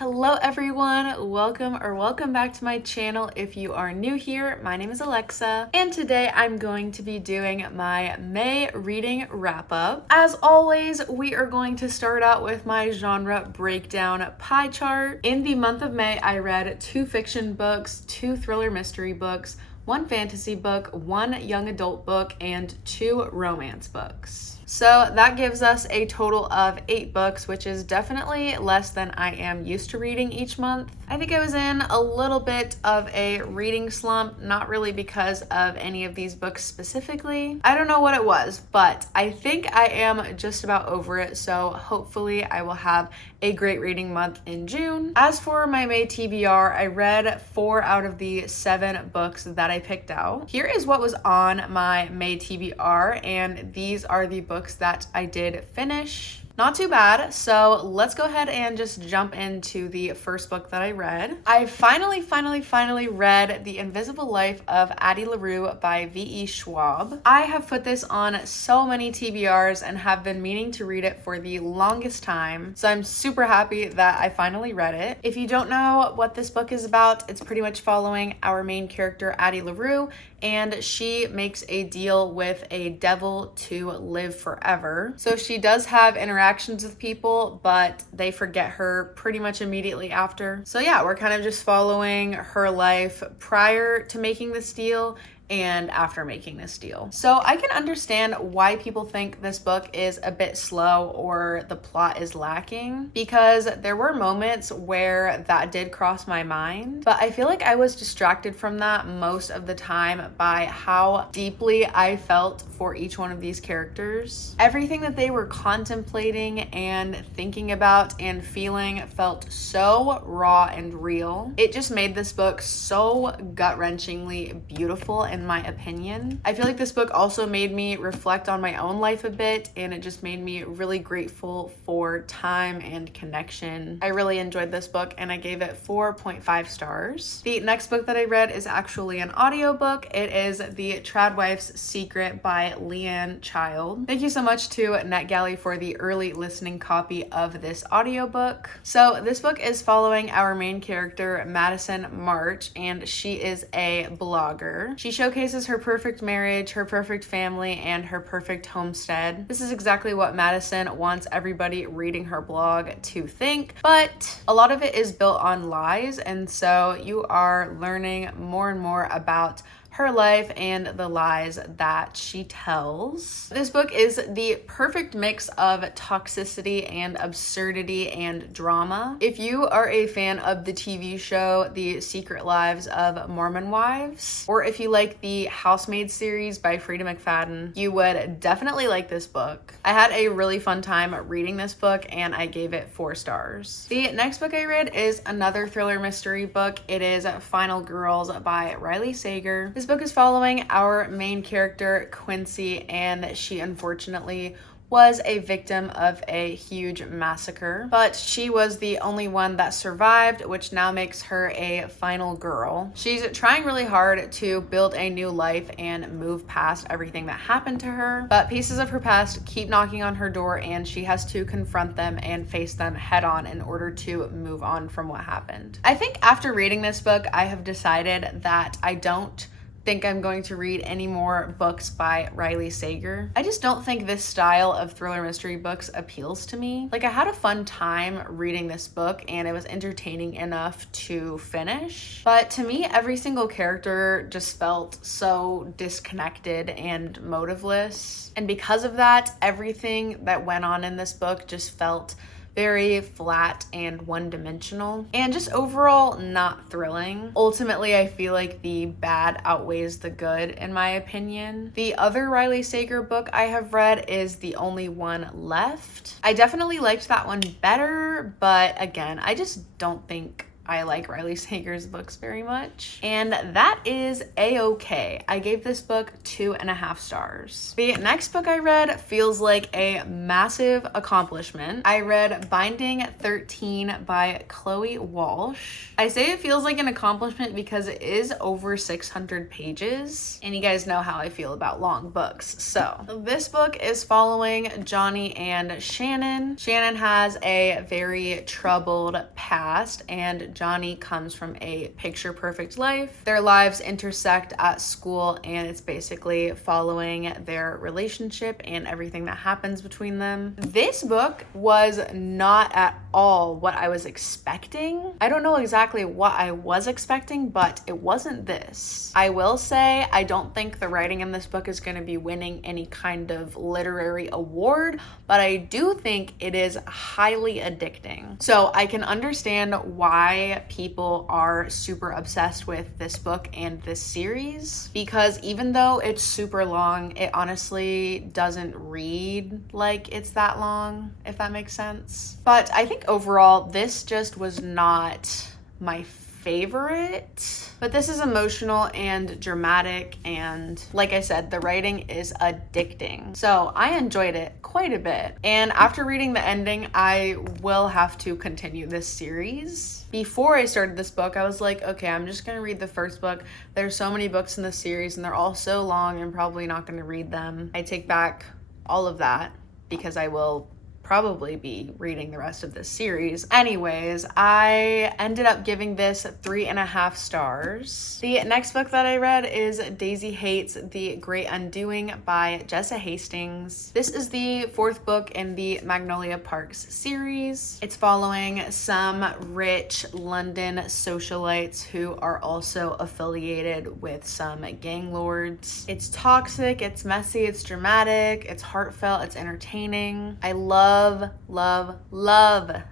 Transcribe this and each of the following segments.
Hello everyone, welcome back to my channel. If you are new here, my name is Alexa, and today I'm going to be doing my May reading wrap up. As always, we are going to start out with my genre breakdown pie chart. In the month of May, I read 2 fiction books, 2 thriller mystery books, 1 fantasy book, 1 young adult book, and 2 romance books. So that gives us a total of 8 books, which is definitely less than I am used to reading each month. I think I was in a little bit of a reading slump, not really because of any of these books specifically. I don't know what it was, but I think I am just about over it, so hopefully I will have a great reading month in June. As for my May TBR, I read 4 out of the 7 books that I picked out. Here is what was on my May TBR, and these are the books that I did finish. Not too bad, so let's go ahead and just jump into the first book that I read. I finally read The Invisible Life of Addie LaRue by V.E. Schwab. I have put this on so many TBRs and have been meaning to read it for the longest time, so I'm super happy that I finally read it. If you don't know what this book is about, it's pretty much following our main character, Addie LaRue, and she makes a deal with a devil to live forever. So she does have interactions with people, but they forget her pretty much immediately after. So yeah, we're kind of just following her life prior to making this deal and after making this deal. So I can understand why people think this book is a bit slow or the plot is lacking, because there were moments where that did cross my mind, but I feel like I was distracted from that most of the time by how deeply I felt for each one of these characters. Everything that they were contemplating and thinking about and feeling felt so raw and real. It just made this book so gut-wrenchingly beautiful in my opinion. I feel like this book also made me reflect on my own life a bit, and it just made me really grateful for time and connection. I really enjoyed this book and I gave it 4.5 stars. The next book that I read is actually an audiobook. It is The Tradwife's Secret by Liane Child. Thank you so much to NetGalley for the early listening copy of this audiobook. So this book is following our main character, Madison March, and she is a blogger. She showcases her perfect marriage, her perfect family, and her perfect homestead. This is exactly what Madison wants everybody reading her blog to think, but a lot of it is built on lies, and so you are learning more and more about her life and the lies that she tells. This book is the perfect mix of toxicity and absurdity and drama. If you are a fan of the TV show The Secret Lives of Mormon Wives, or if you like the Housemaid series by Frida McFadden, you would definitely like this book. I had a really fun time reading this book and I gave it 4 stars. The next book I read is another thriller mystery book. It is Final Girls by Riley Sager. This book is following our main character, Quincy, and she unfortunately was a victim of a huge massacre, but she was the only one that survived, which now makes her a final girl. She's trying really hard to build a new life and move past everything that happened to her, but pieces of her past keep knocking on her door and she has to confront them and face them head on in order to move on from what happened. I think after reading this book, I have decided that I don't think I'm going to read any more books by Riley Sager. I just don't think this style of thriller mystery books appeals to me. Like, I had a fun time reading this book and it was entertaining enough to finish, but to me every single character just felt so disconnected and motiveless, and because of that, everything that went on in this book just felt very flat and one-dimensional and just overall not thrilling. Ultimately, I feel like the bad outweighs the good in my opinion. The other Riley Sager book I have read is The Only One Left. I definitely liked that one better, but again, I just don't think I like Riley Sager's books very much. And that is A-okay. I gave this book 2.5 stars. The next book I read feels like a massive accomplishment. I read Binding 13 by Chloe Walsh. I say it feels like an accomplishment because it is over 600 pages, and you guys know how I feel about long books. So this book is following Johnny and Shannon. Shannon has a very troubled past, and Johnny comes from a picture perfect life. Their lives intersect at school, and it's basically following their relationship and everything that happens between them. This book was not at all what I was expecting. I don't know exactly what I was expecting, but it wasn't this. I will say I don't think the writing in this book is going to be winning any kind of literary award, but I do think it is highly addicting. So I can understand why people are super obsessed with this book and this series, because even though it's super long, it honestly doesn't read like it's that long, if that makes sense. But I think overall, this just was not my favorite, but this is emotional and dramatic, and like I said, the writing is addicting. So I enjoyed it quite a bit, and after reading the ending, I will have to continue this series. Before I started this book, I was like, okay, I'm just gonna read the first book. There's so many books in this series and they're all so long, I'm probably not gonna read them. I take back all of that because I will probably be reading the rest of this series. Anyways, I ended up giving this 3.5 stars. The next book that I read is Daisy Haites, The Great Undoing by Jessa Hastings. This is the 4th book in the Magnolia Parks series. It's following some rich London socialites who are also affiliated with some gang lords. It's toxic, it's messy, it's dramatic, it's heartfelt, it's entertaining. I love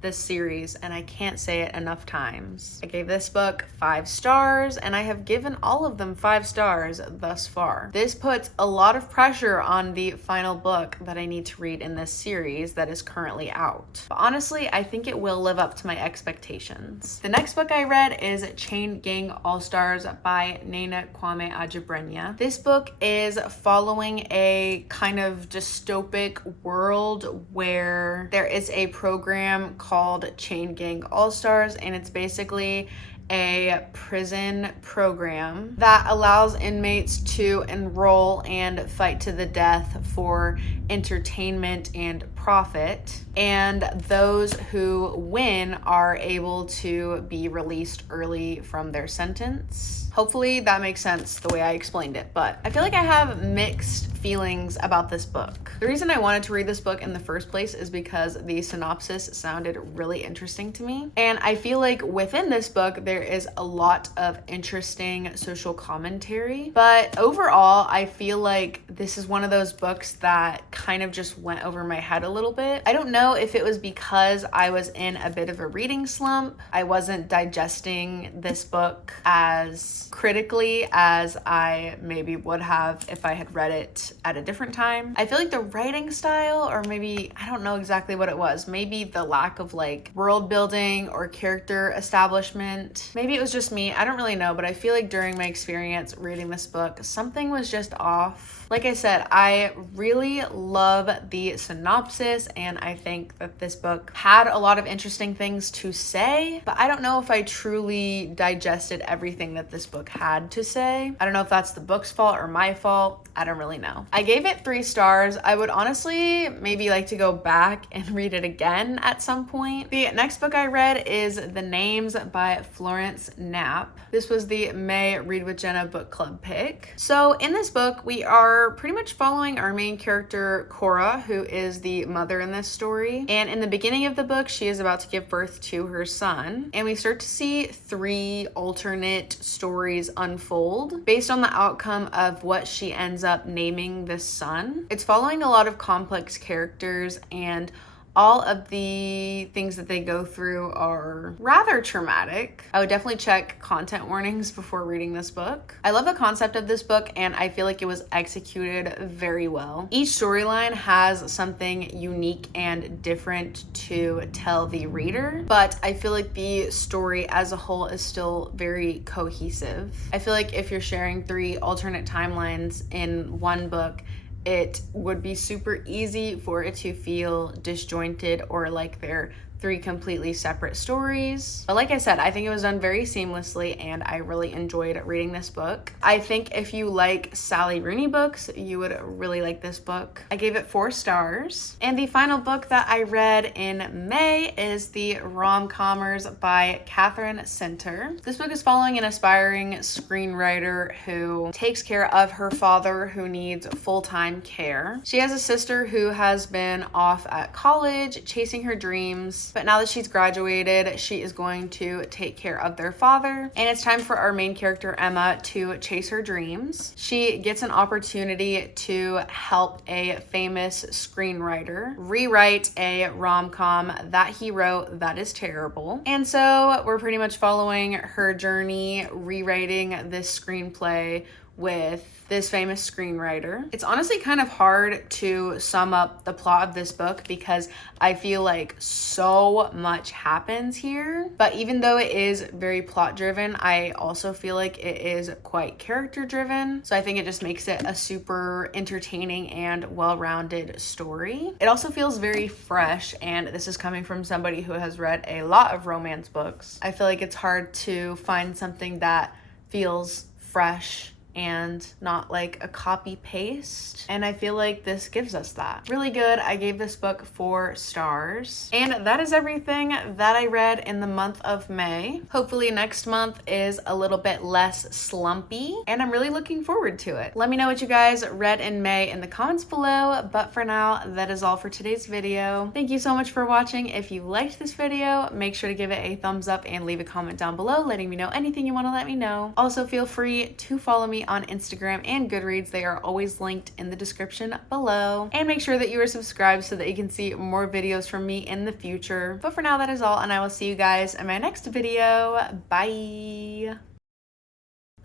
this series, and I can't say it enough times. I gave this book 5 stars, and I have given all of them 5 stars thus far. This puts a lot of pressure on the final book that I need to read in this series that is currently out. But honestly, I think it will live up to my expectations. The next book I read is Chain Gang All-Stars by Kwame Adjei-Brenyah. This book is following a kind of dystopic world where there is a program called Chain Gang All-Stars, and it's basically a prison program that allows inmates to enroll and fight to the death for entertainment and profit, and those who win are able to be released early from their sentence. Hopefully that makes sense the way I explained it, but I feel like I have mixed feelings about this book. The reason I wanted to read this book in the first place is because the synopsis sounded really interesting to me, and I feel like within this book there is a lot of interesting social commentary, but overall I feel like this is one of those books that kind of just went over my head a little bit. I don't know if it was because I was in a bit of a reading slump. I wasn't digesting this book as critically as I maybe would have if I had read it at a different time. I feel like the writing style, or maybe I don't know exactly what it was, maybe the lack of like world building or character establishment, maybe it was just me, I don't really know, but I feel like during my experience reading this book, something was just off. Like I said, I really love the synopsis, and I think that this book had a lot of interesting things to say, but I don't know if I truly digested everything that this book had to say. I don't know if that's the book's fault or my fault. I don't really know. I gave it 3 stars. I would honestly maybe like to go back and read it again at some point. The next book I read is The Names by Florence Knapp. This was the May Read with Jenna book club pick. So in this book, we are pretty much following our main character, Cora, who is the mother in this story. And in the beginning of the book, she is about to give birth to her son. And we start to see 3 alternate stories unfold based on the outcome of what she ends up naming this son. It's following a lot of complex characters and all of the things that they go through are rather traumatic. I would definitely check content warnings before reading this book. I love the concept of this book, and I feel like it was executed very well. Each storyline has something unique and different to tell the reader, but I feel like the story as a whole is still very cohesive. I feel like if you're sharing 3 alternate timelines in one book, it would be super easy for it to feel disjointed or like they're 3 completely separate stories. But like I said, I think it was done very seamlessly and I really enjoyed reading this book. I think if you like Sally Rooney books, you would really like this book. I gave it 4 stars. And the final book that I read in May is the Rom-Commers by Katherine Center. This book is following an aspiring screenwriter who takes care of her father who needs full-time care. She has a sister who has been off at college chasing her dreams, but now that she's graduated, she is going to take care of their father. And it's time for our main character, Emma, to chase her dreams. She gets an opportunity to help a famous screenwriter rewrite a rom-com that he wrote that is terrible. And so we're pretty much following her journey rewriting this screenplay with this famous screenwriter. It's honestly kind of hard to sum up the plot of this book because I feel like so much happens here. But even though it is very plot driven, I also feel like it is quite character driven. So I think it just makes it a super entertaining and well-rounded story. It also feels very fresh, and this is coming from somebody who has read a lot of romance books. I feel like it's hard to find something that feels fresh and not like a copy paste, and I feel like this gives us that. Really good. I gave this book 4 stars. And that is everything that I read in the month of May. Hopefully next month is a little bit less slumpy, and I'm really looking forward to it. Let me know what you guys read in May in the comments below, but for now, that is all for today's video. Thank you so much for watching. If you liked this video, make sure to give it a thumbs up and leave a comment down below letting me know anything you want to let me know. Also, feel free to follow me on Instagram and Goodreads. They are always linked in the description below. And make sure that you are subscribed so that you can see more videos from me in the future. But for now, that is all, and I will see you guys in my next video. Bye.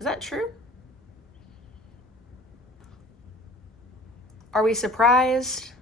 Is that true? Are we surprised?